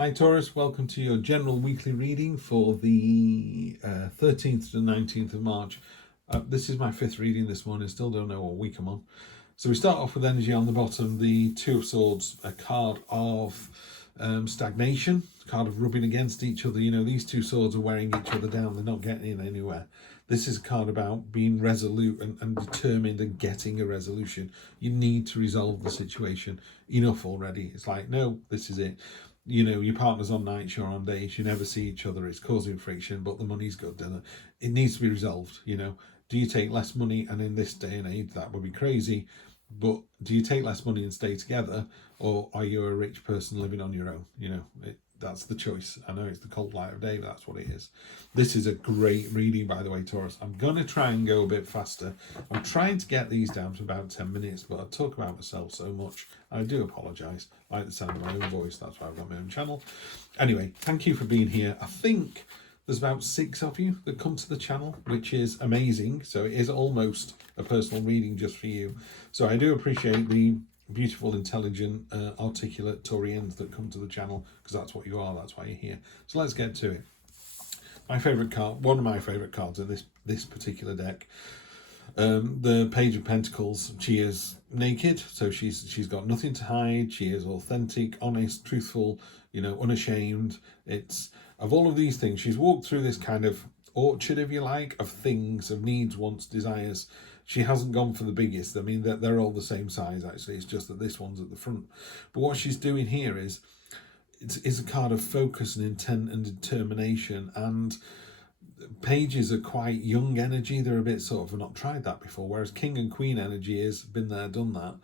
Hi Taurus, welcome to your general weekly reading for the 13th to 19th of March. This is my fifth reading this morning, still don't know what week I'm on. So we start off with energy on the bottom, the Two of Swords, a card of stagnation, a card of rubbing against each other. You know, these two swords are wearing each other down, they're not getting anywhere. This is a card about being resolute and determined and getting a resolution. You need to resolve the situation. Enough already. It's like, no, this is it. You know, your partner's on nights, you're on days, you never see each other, it's causing friction, but the money's good, doesn't it? It needs to be resolved, you know. Do you take less money? And in this day and age, that would be crazy. But do you take less money and stay together, or are you a rich person living on your own? You know, that's the choice. I know it's the cold light of day, but that's what it is. This is a great reading, by the way, Taurus. I'm going to try and go a bit faster. I'm trying to get these down to about 10 minutes, but I talk about myself so much. I do apologise. I like the sound of my own voice. That's why I've got my own channel. Anyway, thank you for being here. I think there's about 6 of you that come to the channel, which is amazing. So it is almost a personal reading just for you. So I do appreciate the beautiful, intelligent, articulate Taurians that come to the channel, because that's what you are, that's why you're here. So let's get to it. My favourite card, one of my favourite cards in this particular deck, the Page of Pentacles. She is naked, so she's got nothing to hide. She is authentic, honest, truthful, you know, unashamed. It's of all of these things, she's walked through this kind of orchard, if you like, of things, of needs, wants, desires. She hasn't gone for the biggest. I mean, they're all the same size, actually. It's just that this one's at the front. But what she's doing here is, it's a card of focus and intent and determination. And pages are quite young energy. They're a bit sort of not tried that before. Whereas King and Queen energy is been there, done that.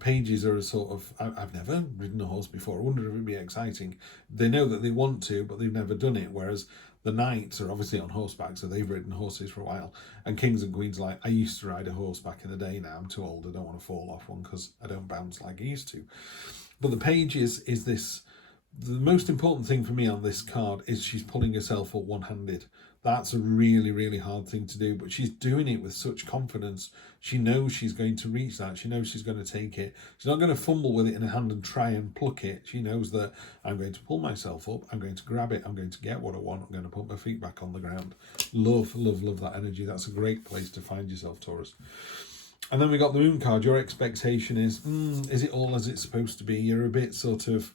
Pages are a sort of, I've never ridden a horse before. I wonder if it'd be exciting. They know that they want to, but they've never done it. Whereas the knights are obviously on horseback, so they've ridden horses for a while. And kings and queens are like, I used to ride a horse back in the day. Now I'm too old. I don't want to fall off one because I don't bounce like I used to. But the pages is this. The most important thing for me on this card is she's pulling herself up one-handed. That's a really, really hard thing to do, but she's doing it with such confidence. She knows she's going to reach that. She knows she's going to take it. She's not going to fumble with it in her hand and try and pluck it. She knows that I'm going to pull myself up. I'm going to grab it. I'm going to get what I want. I'm going to put my feet back on the ground. Love, love, love that energy. That's a great place to find yourself, Taurus. And then we got the Moon card. Your expectation is it all as it's supposed to be? You're a bit sort of,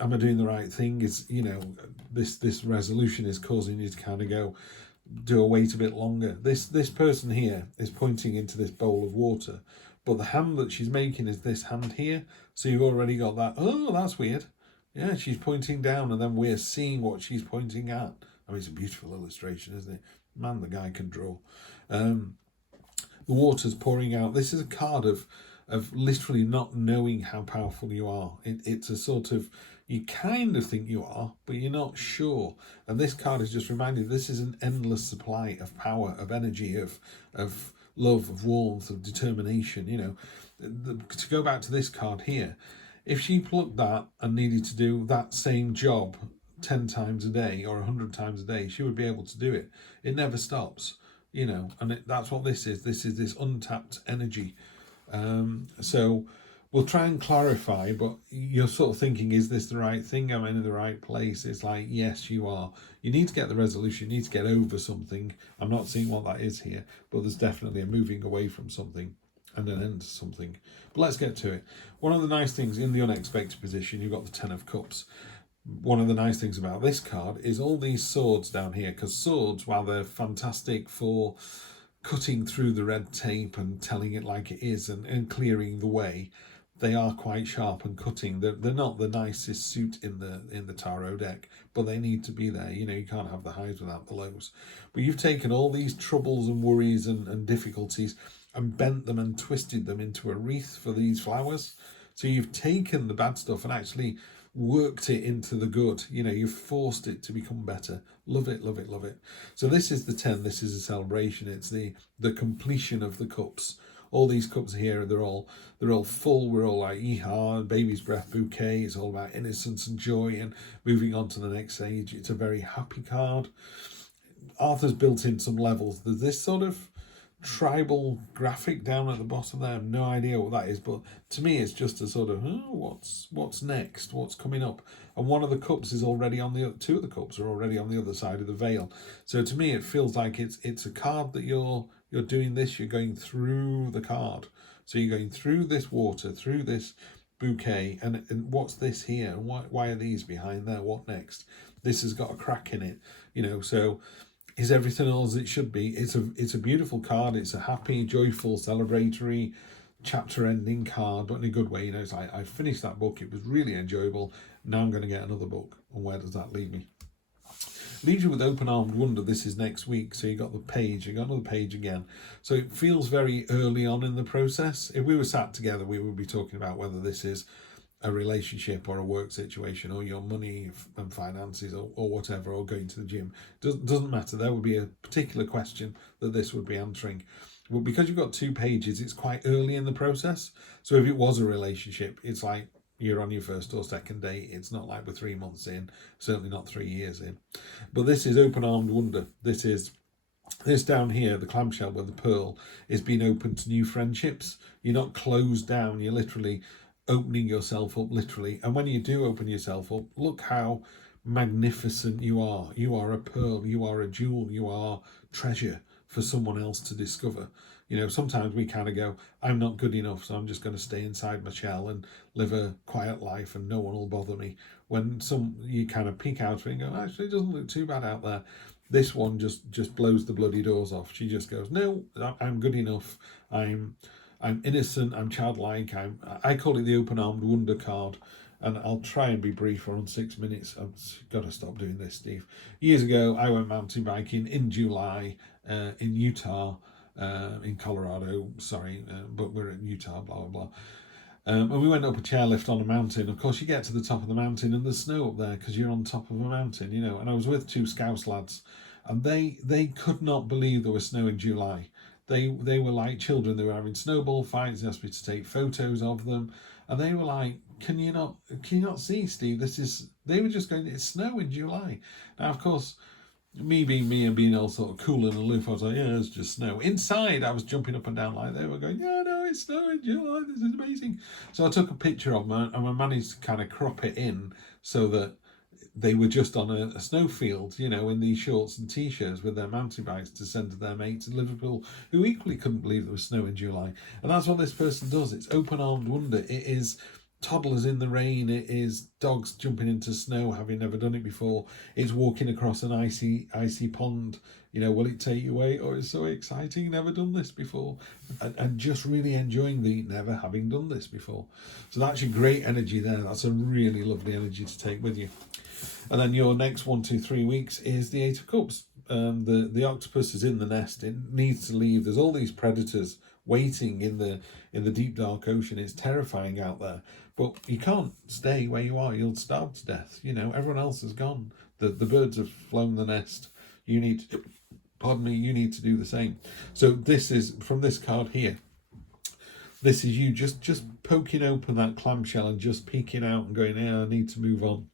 am I doing the right thing? Is, you know, this resolution is causing you to kind of go, do I wait a bit longer? This person here is pointing into this bowl of water, but the hand that she's making is this hand here. So you've already got that. Oh, that's weird. Yeah, she's pointing down, and then we're seeing what she's pointing at. I mean, it's a beautiful illustration, isn't it? Man, the guy can draw. The water's pouring out. This is a card of literally not knowing how powerful you are. It's a sort of, you kind of think you are, but you're not sure. And this card is just reminding you, this is an endless supply of power, of energy, of love, of warmth, of determination. You know, to go back to this card here, if she plucked that and needed to do that same job 10 times a day or 100 times a day, she would be able to do it. It never stops, you know, and that's what this is. This is this untapped energy. So we'll try and clarify, but you're sort of thinking, is this the right thing? Am I in the right place? It's like, yes, you are. You need to get the resolution. You need to get over something. I'm not seeing what that is here, but there's definitely a moving away from something and an end to something. But let's get to it. One of the nice things in the unexpected position, you've got the 10 of Cups. One of the nice things about this card is all these swords down here, because swords, while they're fantastic for cutting through the red tape and telling it like it is and clearing the way, they are quite sharp and cutting. They're not the nicest suit in the tarot deck, but they need to be there. You know, you can't have the highs without the lows. But you've taken all these troubles and worries and difficulties and bent them and twisted them into a wreath for these flowers. So you've taken the bad stuff and actually worked it into the good. You know, you've forced it to become better. Love it, love it, love it. So this is the 10. This is a celebration. It's the completion of the cups. All these cups here, they're all full. We're all like, yeehaw, baby's breath bouquet. It's all about innocence and joy and moving on to the next stage. It's a very happy card. Arthur's built in some levels. There's this sort of tribal graphic down at the bottom there. I have no idea what that is, but to me it's just a sort of, oh, what's next, what's coming up. And one of the cups is already on the, two of the cups are already on the other side of the veil. So to me it feels like it's a card that you're doing this, you're going through the card. So you're going through this water, through this bouquet, and what's this here? Why are these behind there? What next? This has got a crack in it, you know. So is everything all as it should be? It's a beautiful card. It's a happy, joyful, celebratory, chapter ending card, but in a good way. You know, it's like I finished that book. It was really enjoyable. Now I'm going to get another book. And where does that leave me? Leaves you with open-armed wonder. This is next week. So you got the page. You got another page again. So it feels very early on in the process. If we were sat together, we would be talking about whether this is a relationship or a work situation or your money and finances or whatever, or going to the gym. Doesn't matter. There would be a particular question that this would be answering. But because you've got 2 pages, it's quite early in the process. So if it was a relationship, it's like you're on your first or second date. It's not like we're 3 months in, certainly not 3 years in. But this is open-armed wonder. This down here, the clamshell with the pearl, is being open to new friendships. You're not closed down. You're literally opening yourself up, literally. And when you do open yourself up, look how magnificent you are. You are a pearl. You are a jewel. You are treasure for someone else to discover. You know, sometimes we kind of go, I'm not good enough, so I'm just going to stay inside my shell and live a quiet life and no one will bother me. When you kind of peek out and go, actually, it doesn't look too bad out there. This one just blows the bloody doors off. She just goes, no, I'm good enough. I'm innocent. I'm childlike. I call it the open-armed wonder card. And I'll try and be brief. We're on 6 minutes. I've got to stop doing this, Steve. Years ago, I went mountain biking in July in Utah, in Colorado, but we're in Utah, blah, blah, blah. And we went up a chairlift on a mountain. Of course, you get to the top of the mountain and there's snow up there because you're on top of a mountain, you know. And I was with 2 Scouse lads, and they could not believe there was snow in July. They were like children. They were having snowball fights. They asked me to take photos of them, and they were like, "Can you not see, Steve? They were just going, it's snow in July." Now, of course, me being me and being all sort of cool and aloof, I was like, yeah, it's just snow. Inside, I was jumping up and down like they were going, yeah, no, it's snow in July. This is amazing. So I took a picture of them, and I managed to kind of crop it in so that they were just on a snowfield, you know, in these shorts and t-shirts with their mountain bikes to send to their mates in Liverpool who equally couldn't believe there was snow in July. And that's what this person does. It's open-armed wonder. It is toddlers in the rain. It is dogs jumping into snow, having never done it before. It's walking across an icy pond. You know, will it take you away? Oh, it's so exciting, never done this before. And just really enjoying the never having done this before. So that's your great energy there. That's a really lovely energy to take with you. And then your next 1, 2, 3 weeks is the 8 of Cups. The octopus is in the nest. It needs to leave. There's all these predators waiting in the deep dark ocean. It's terrifying out there, but you can't stay where you are. You'll starve to death. You know, everyone else has gone. The birds have flown the nest. You need to do the same. So this is from this card here. This is you just poking open that clamshell and just peeking out and going, yeah, I need to move on.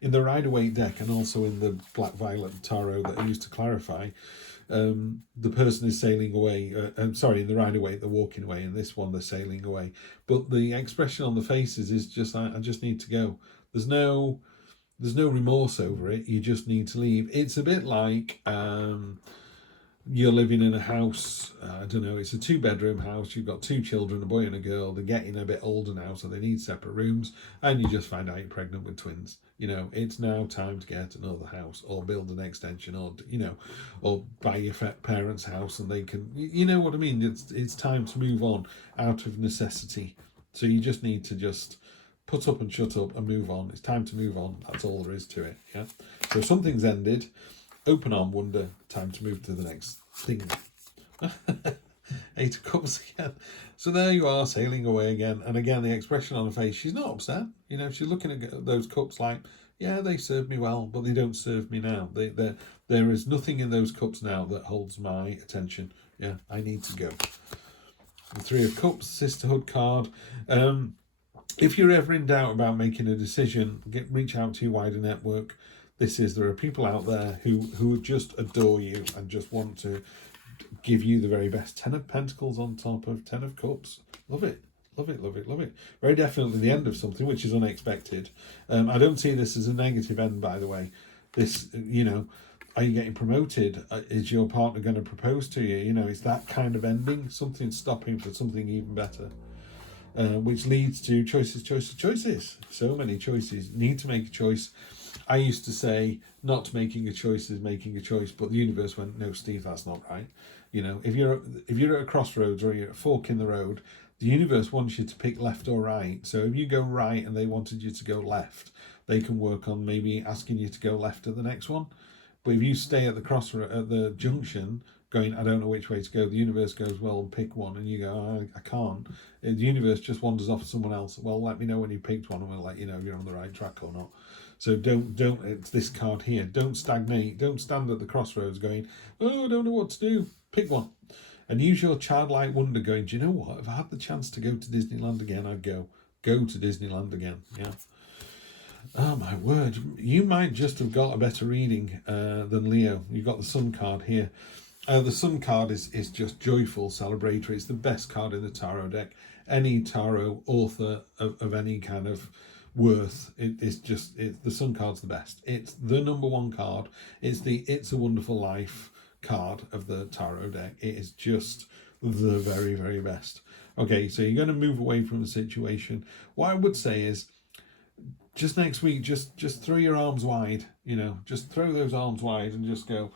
In the Rider-Waite deck and also in the Black Violet Tarot that I used to clarify, the person is sailing away. In the Rider-Waite, they're walking away. In this one, they're sailing away. But the expression on the faces is just, I just need to go. There's no remorse over it. You just need to leave. It's a bit like you're living in a house, I don't know, it's a 2-bedroom house, you've got 2 children, a boy and a girl, they're getting a bit older now, so they need separate rooms, and you just find out you're pregnant with twins. You know, it's now time to get another house, or build an extension, or, you know, or buy your parents' house, and they can, you know what I mean, it's time to move on out of necessity. So you just need to just put up and shut up and move on. It's time to move on. That's all there is to it, yeah? So something's ended. Open arm wonder, time to move to the next thing. 8 of Cups again. So there you are, sailing away again. And again, the expression on her face, she's not upset. You know, she's looking at those cups like, yeah, they served me well, but they don't serve me now. There is nothing in those cups now that holds my attention. Yeah, I need to go. The 3 of Cups, sisterhood card. If you're ever in doubt about making a decision, reach out to your wider network. There are people out there who just adore you and just want to give you the very best. 10 of Pentacles on top of 10 of Cups. Love it. Love it, love it, love it. Very definitely the end of something, which is unexpected. I don't see this as a negative end, by the way. This, you know, are you getting promoted? Is your partner going to propose to you? You know, it's that kind of ending. Something stopping for something even better. Which leads to choices, choices, choices. So many choices. Need to make a choice. I used to say not making a choice is making a choice, but the universe went, no, Steve, that's not right. You know, if you're at a crossroads or you're at a fork in the road, the universe wants you to pick left or right. So if you go right and they wanted you to go left, they can work on maybe asking you to go left at the next one. But if you stay at the crossroad, at the junction, going, I don't know which way to go, the universe goes, well, pick one, and you go, oh, I can't. The universe just wanders off to someone else. Well, let me know when you picked one, and we'll let you know if you're on the right track or not. So don't. It's this card here. Don't stagnate. Don't stand at the crossroads going, oh, I don't know what to do. Pick one. And use your childlike wonder going, do you know what? If I had the chance to go to Disneyland again, I'd go. Go to Disneyland again. Yeah. Oh, my word. You might just have got a better reading than Leo. You've got the Sun card here. The Sun card is just joyful, celebratory. It's the best card in the tarot deck. Any tarot author of any kind of worth, the Sun card's the best. It's the #1 card. It's the It's a Wonderful Life card of the tarot deck. It is just the very, very best. Okay, so you're going to move away from the situation. What I would say is, just next week, just throw your arms wide, you know, just throw those arms wide and just go,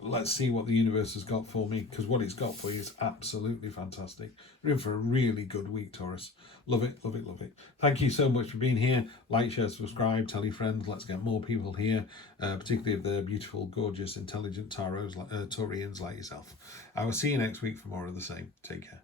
let's see what the universe has got for me, because what it's got for you is absolutely fantastic. We're in for a really good week, Taurus. Love it, love it, love it. Thank you so much for being here. Like, share, subscribe, tell your friends. Let's get more people here, particularly of the beautiful, gorgeous, intelligent Taurians like yourself. I will see you next week for more of the same. Take care.